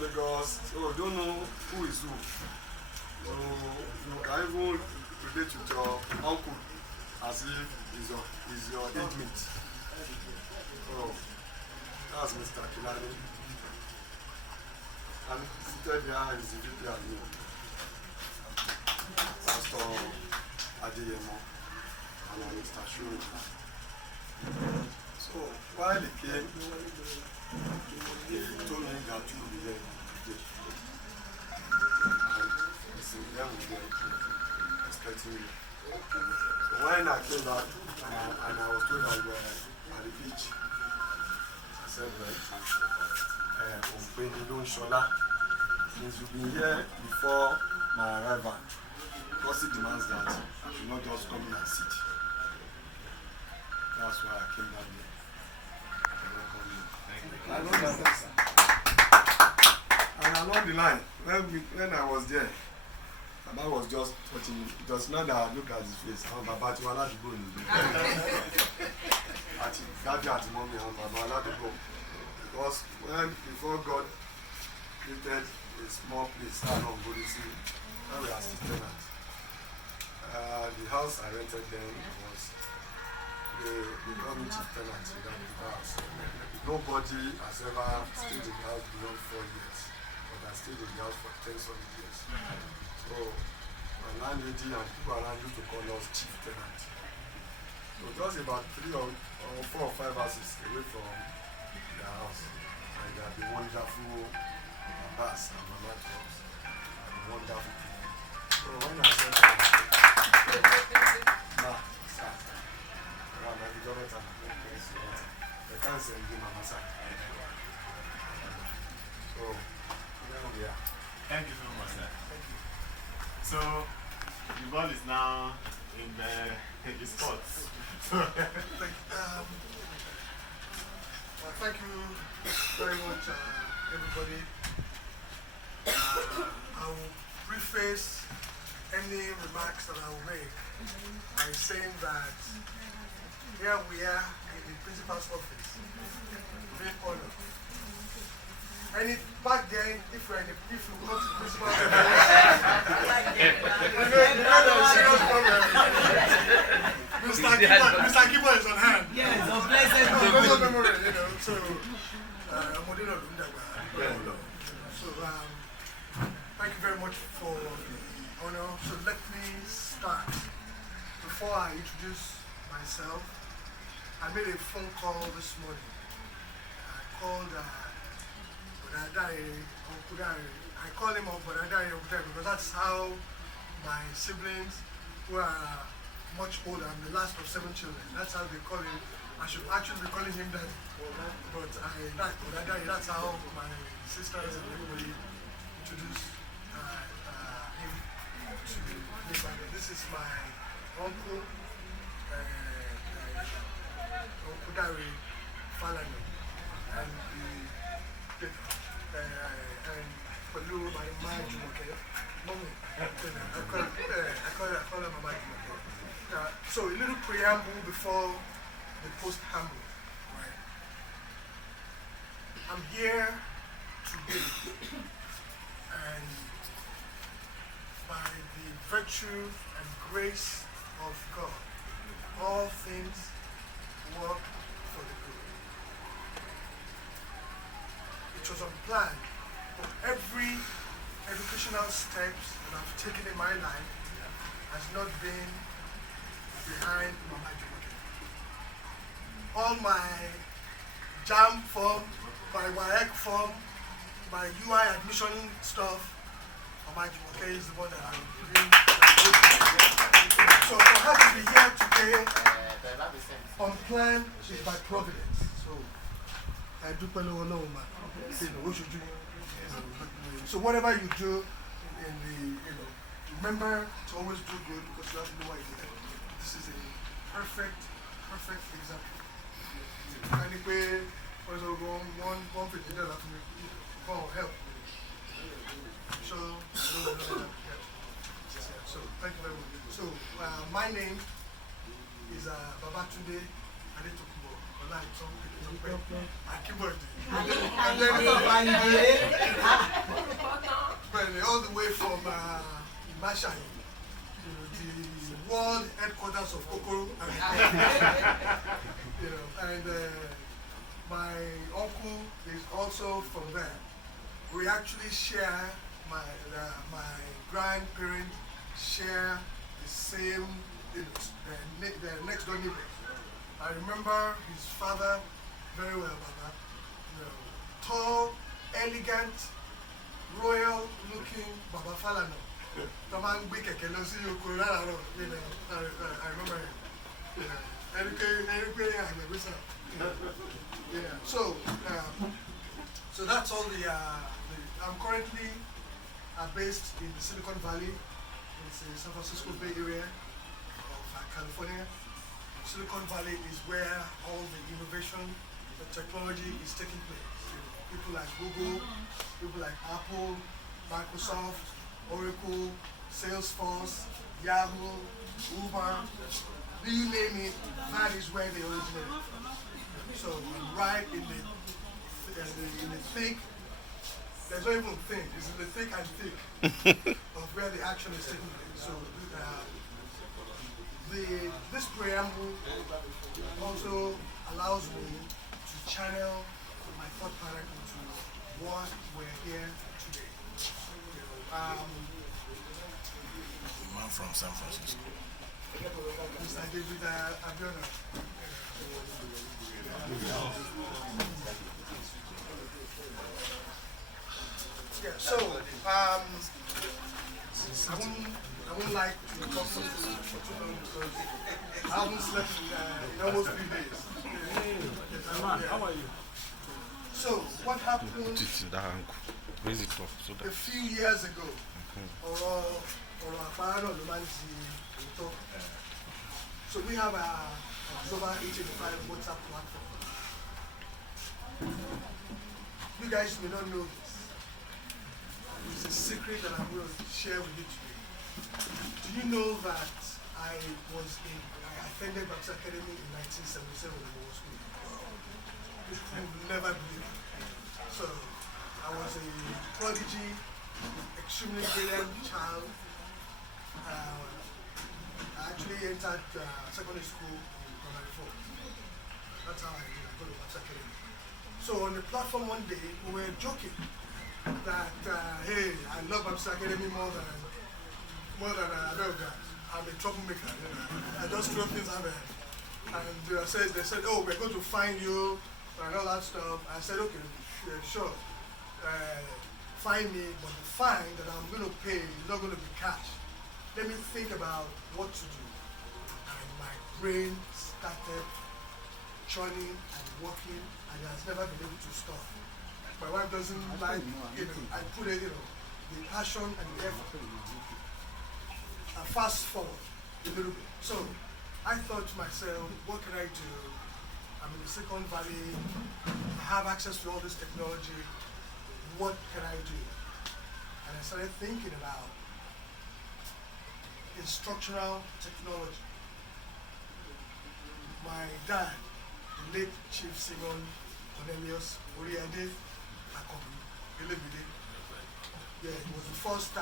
from Lagos, so you don't know who is who. So you can even relate with your uncle as if he's your age mate. So that's Mr. Kilani. And seated here is the VP admin, Pastor Adeyemo, and Mr. Shuri. So while he came, he told me that you will be there today. And he said, "Yeah, we'll be expecting you." So when I came back and I was told that we were at the beach, I said, "Well, Shola, since you've been here before my arrival, because it demands that I should not just come in and sit." That's why I came down here. And along the line, when I was there, Baba was just touching me. It was not that I looked at his face. I'm Baba to allow to go in the Daddy at mommy and Baba allowed to go. Because before God created a small place around Bodisi, where we are still tenants. The house I rented then was the community tenant in that house. Nobody has ever stayed in the house beyond 4 years, but I stayed in the house for 10 solid years. So my landlady and people around used to call us chief tenant. So just about 3 or 4 or 5 houses away from their house, and they have been wonderful babas and mama jobs, and wonderful people. So when I said that, sir, I'm at the government and they can't send you mama sir. So here we are. Thank you so much, sir. Thank you. So the ball is now in the sports. Thank you very much, everybody. I will preface any remarks that I will make by saying that here we are in the principal's office, great honor. And back then, if we go to the principal's office, serious problem. Mr. Kibo is on hand. Yes, on pleasant memory, you know. So, thank you very much for the honor. So let me start. Before I introduce myself, I made a phone call this morning. I called I called him up because that's how my siblings, who are much older, I'm the last of 7 children, that's how they call him. I should actually be calling him Daddy, but that's how my sisters and everybody introduced him to me. This is my uncle, Uncle Dari Falano, and Palu, my Jumoke, mommy. I call her Mama Jumoke. So a little preamble before the post-hamble, right? I'm here today, and by the virtue and grace of God, all things work for the good. It was unplanned, but every educational steps that I've taken in my life has not been behind Mama Jumoke. All my JAM form, my WAEC form, my UI admission stuff, Mama Jumoke is the one that I'm doing. So for her to be here today, unplanned is by providence. So I do so whatever you do in the, remember to always do good because you have to know why you do it. This is a perfect example. And if we also go one $50 for me, go help. So thank you very much. So my name is Babatunde Adetokunbo. and then all the way from Mashayi, the world headquarters of Kokoro, and my uncle is also from there. We actually share my grandparents share the same the next door neighbor. I remember his father very well, Baba. Tall, elegant, royal-looking Baba Falano. I remember him. So that's all the I'm currently based in the Silicon Valley. It's the San Francisco Bay Area of California. Silicon Valley is where all the innovation, the technology is taking place. People like Google, people like Apple, Microsoft, Oracle, Salesforce, Yahoo, Uber, you name it, that is where they originated from. So I'm right in the thick, there's not even thick, it's in the thick and thick of where the action is taking place. So this preamble also allows me to channel my thought pattern into what we're here today. Man from San Francisco. Mr. David Abiona. Yeah, so I wouldn't like to talk for too long because I haven't slept in almost 3 days. How are you? So what happened a few years ago? So we have a Global 885 WhatsApp platform. You guys may not know this. It's a secret that I'm going to share with you today. Do you know that I attended Babs Academy in 1977 in law school? You will never believe it. So I was a prodigy, extremely brilliant child. I actually entered secondary school in primary 4. That's how I got to Babs Academy. So on the platform one day, we were joking that, hey, I love Babs Academy more than Abelga. I'm a troublemaker. I just throw things out there. And they said, oh, we're going to find you and all that stuff. I said, okay, sure. Find me, but the fine that I'm going to pay is not going to be cash. Let me think about what to do. And my brain started churning and working, and it has never been able to stop. My wife doesn't like, I put it, the passion and the effort. Fast forward a little bit. So I thought to myself, what can I do? I'm in the Silicon Valley, I have access to all this technology. What can I do? And I started thinking about instructional technology. My dad, the late Chief Simon Cornelius Oriade Akobi, yeah, he was the first,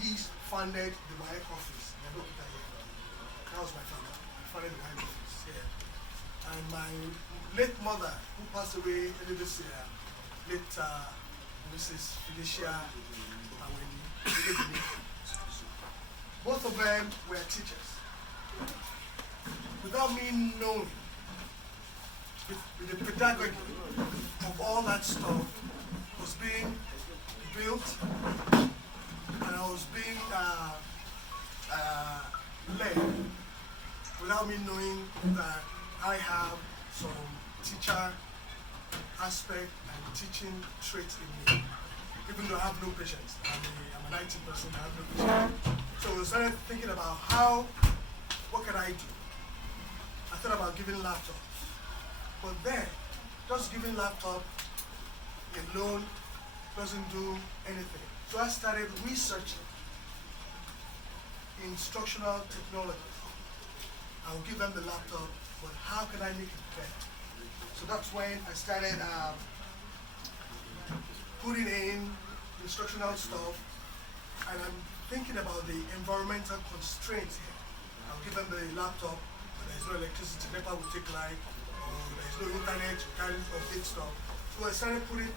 he funded the WAEC office. That was my father. He funded the WAEC office, yeah. And my late mother, who passed away earlier this year, late Mrs. Felicia Aweni, both of them were teachers. Without me knowing, with the pedagogy of all that stuff was being built, and I was being led without me knowing that I have some teacher aspect and teaching traits in me, even though I have no patience. I'm an IT person, I have no patience. So I started thinking about what can I do? I thought about giving laptops, but then just giving laptop alone doesn't do anything. So I started researching instructional technologies. I'll give them the laptop, but how can I make it better? So that's when I started putting in instructional stuff, and I'm thinking about the environmental constraints here. I'll give them the laptop, but there's no electricity, NEPA will take light, or there's no internet, you can't update stuff. So I started putting